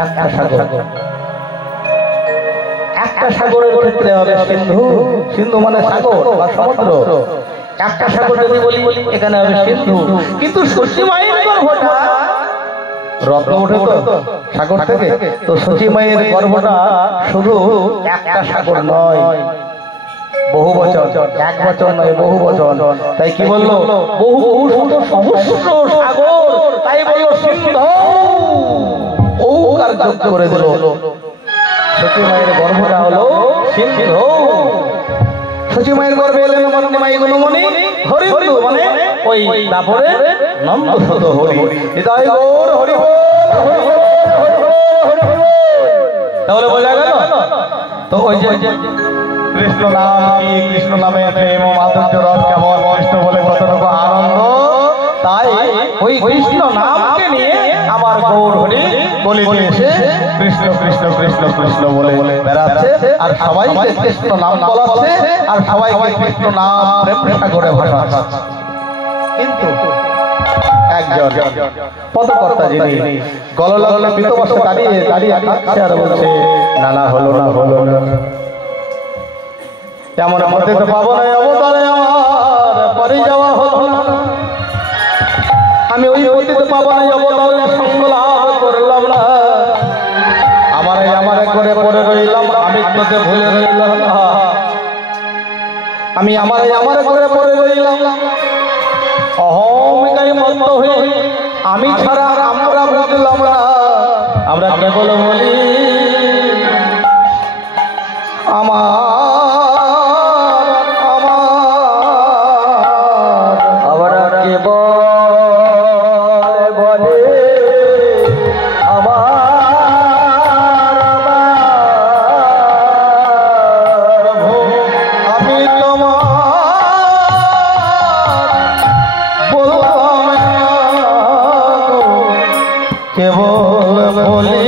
একটা সাগর। একটা সাগরের ক্ষেত্রে হবে সিন্ধু। সিন্ধু মানে সাগর বা সমুদ্র। একটা সাগর যদি বলি এখানে হবে সিন্ধু। কিন্তু শচী মায়ের গর্ভটা, রত্ন ওঠে তো সাগর থেকে, তো শচী মায়ের গর্ভটা শুধু একটা সাগর নয়, বহু বচন, এক বচন নয়, বহু বচন। তাই কি বললো? বহু বহু সহস্র সাগর, তাই বললো সিন্ধু। ওকার যোগ করে দিল। শচী মায়ের গর্ভটা হলো সিন্ধু। শচী মায়ের গর্ভে এলেন মনে মাই গুণমণি হরিবন্ধু, মানে ওই তারপরে নন্দ শত হরি, হৃদয় গৌর হরি। তাহলে বোঝা গেল তো ওই যে কৃষ্ণ নাম কি, কৃষ্ণ নামে প্রেম মাধুর্য রস কেমন, কৃষ্ণ বলে কতটুকু আনন্দ। তাই ওই কৃষ্ণ নামকে নিয়ে আমার গৌর হরি বলে দিয়েছে কৃষ্ণ কৃষ্ণ কৃষ্ণ কৃষ্ণ বলে বেড়াচ্ছে, আর সবাইকে কৃষ্ণ নাম বলাচ্ছে, আর সবাইকে কৃষ্ণ নাম প্রেম সাগরে ভাসাচ্ছে। কিন্তু একজন পদকর্তা যিনি গললগ্ন বিতবসে দাঁড়িয়ে দাঁড়িয়ে কাঁদছে আর বলছে, না না হলো না, হলো না, এমন মধ্যে তো পাবো না, অবতারে আমার পরে যাওয়া হলো না, আমি ওই পতিতে পাবো না, অবতারের সঙ্গ লাভ করলাম না, আমারে করে পড়ে রইলাম, আমি তোকে ভুলে রইলাম না, আমি আমার করে পড়ে রইলাম অহমিকায় মত্ত হয়ে আমি ছাড়া আমরা বুঝলাম না আমরা কেবল বলি আমরা কেবল বলে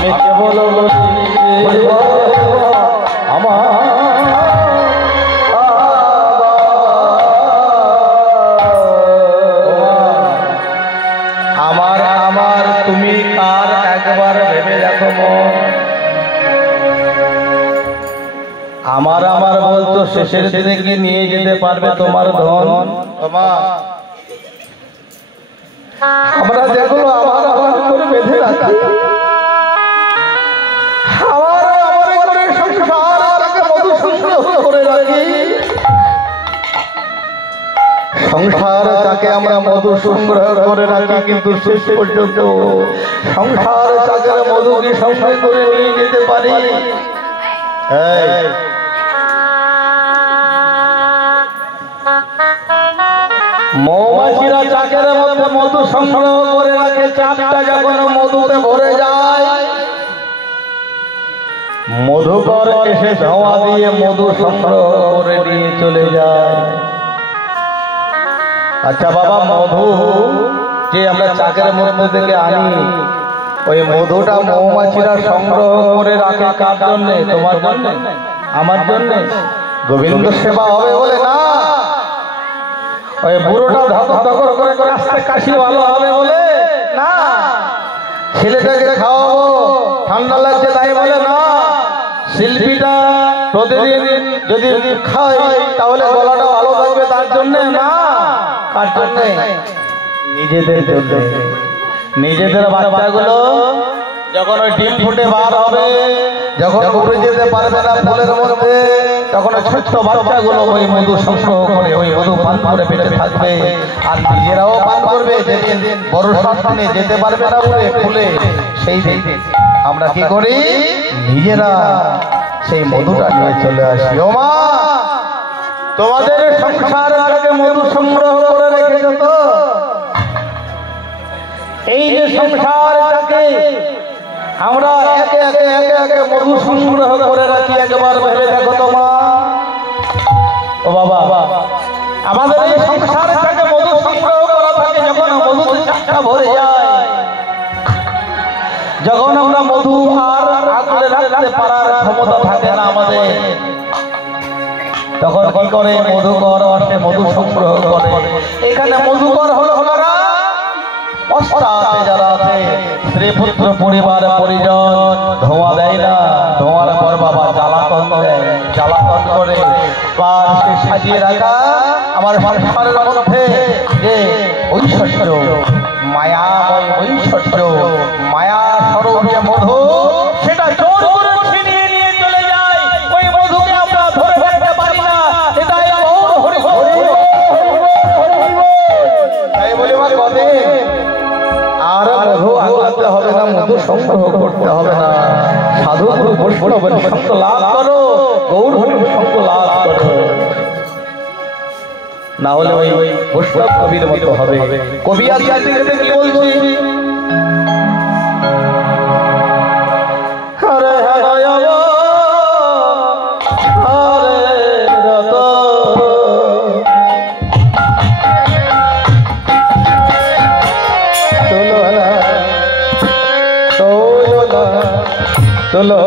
আমি তোমার বললাম কেবল বলি আমার আমার বলতো শেষের দিনে কি নিয়ে যেতে পারবে তোমার ধন আমরা যেগুলো আমার আমার করে বেঁধে রাখি আমার আমার করে সংসারকে মধু সংগ্রহ করে রাখি সংসার তাকে আমরা মধু সংগ্রহ করে রাখি কিন্তু শেষ পর্যন্ত সংসার তাকে মধু কি সংগ্রহ করে নিয়ে যেতে পারি মৌমাছিরা চাকের মধ্যে মধু সংগ্রহ করে রাখে চাকটা যখন মধুতে ভরে যায় মধুকর এসে ধোঁয়া দিয়ে মধু সংগ্রহ করে নিয়ে চলে যায় আচ্ছা বাবা মধু যে আমরা চাকের মধ্যে থেকে আনি ওই মধুটা মৌমাছিরা সংগ্রহ করে রাখে কার জন্য তোমার জন্য আমার জন্য গোবিন্দ সেবা হবে বলে না ওই বুড়োটা ধকর ধকর করে করে আস্তে কাশি ভালো হবে বলে না ছেলেটাকে খাওয়াবো ঠান্ডা লাগছে তাই বলে না শিল্পীটা প্রতিদিন যদি খাই তাহলে গলাটা ভালো থাকবে তার জন্য না কার জন্য নিজেদের জন্য নিজেদের বাচ্চাগুলো যখন ওই ডিম ফুটে বার হবে যখন উড়ে যেতে পারবে না ফুলের মধ্যে তখন ছোট্ট বাচ্চাগুলো ওই মধু সংগ্রহ করে ওই মধু পান করে পেটে থাকবে আর নিজেরাও পান করবে যেদিন বড় সন্তানে যেতে পারবে না উড়ে ফুলে সেই দিন আমরা কি করি নিজেরা সেই মধুটা নিয়ে চলে আসি ও মা তোমাদের সংসার আগে মধু সংগ্রহ করে রেখেছো তো এই যে সংসারটাকে আমরা একে একে একে একে মধু সংগ্রহ করে রাখি একবার ভেবে দেখো তো মা ও বাবা আমাদের এই সংসারটাকে মধু সংগ্রহ করা থাকে যখন মধুতে চাকটা ভরে যায় যখন আমরা মধু আর আগলে রাখতে পারার ক্ষমতা থাকে না আমাদের তখন কি করে মধুকর আসে মধু সংগ্রহ করে এখানে মধুকর হলো ওনারা পশ্চাতে যারা আছে স্ত্রী পুত্র পরিবার পরিজন ধোঁয়া দেয় না, ধোঁয়ার পর বাবা জ্বালাতন দেয়, জ্বালাতন করে পার সে সাজিয়ে রাখা আমার সংসারের মধ্যে যে ঐশ্বর্য, মায়াময় ঐশ্বর্য, মায়া স্বরূপ যে মধু, সেটা জোর করে ছিনিয়ে নিয়ে চলে যায়। ওই মধুকে আমরা ধরে রাখতে পারি না। এটাই গৌর হরি হরি। তাই বলি আমার কবে আর মধু আনতে হবে না, মধু সংগ্রহ করতে হবে না। সাধু গুরু বৈষ্ণবের সঙ্গ লাভ করো, গৌর হরির সঙ্গ লাভ করো, না হলে ওই বৈষ্ণব কবির মতো হবে। কবি আজকে কি বলছি? হরে হরে হরে রত তোলো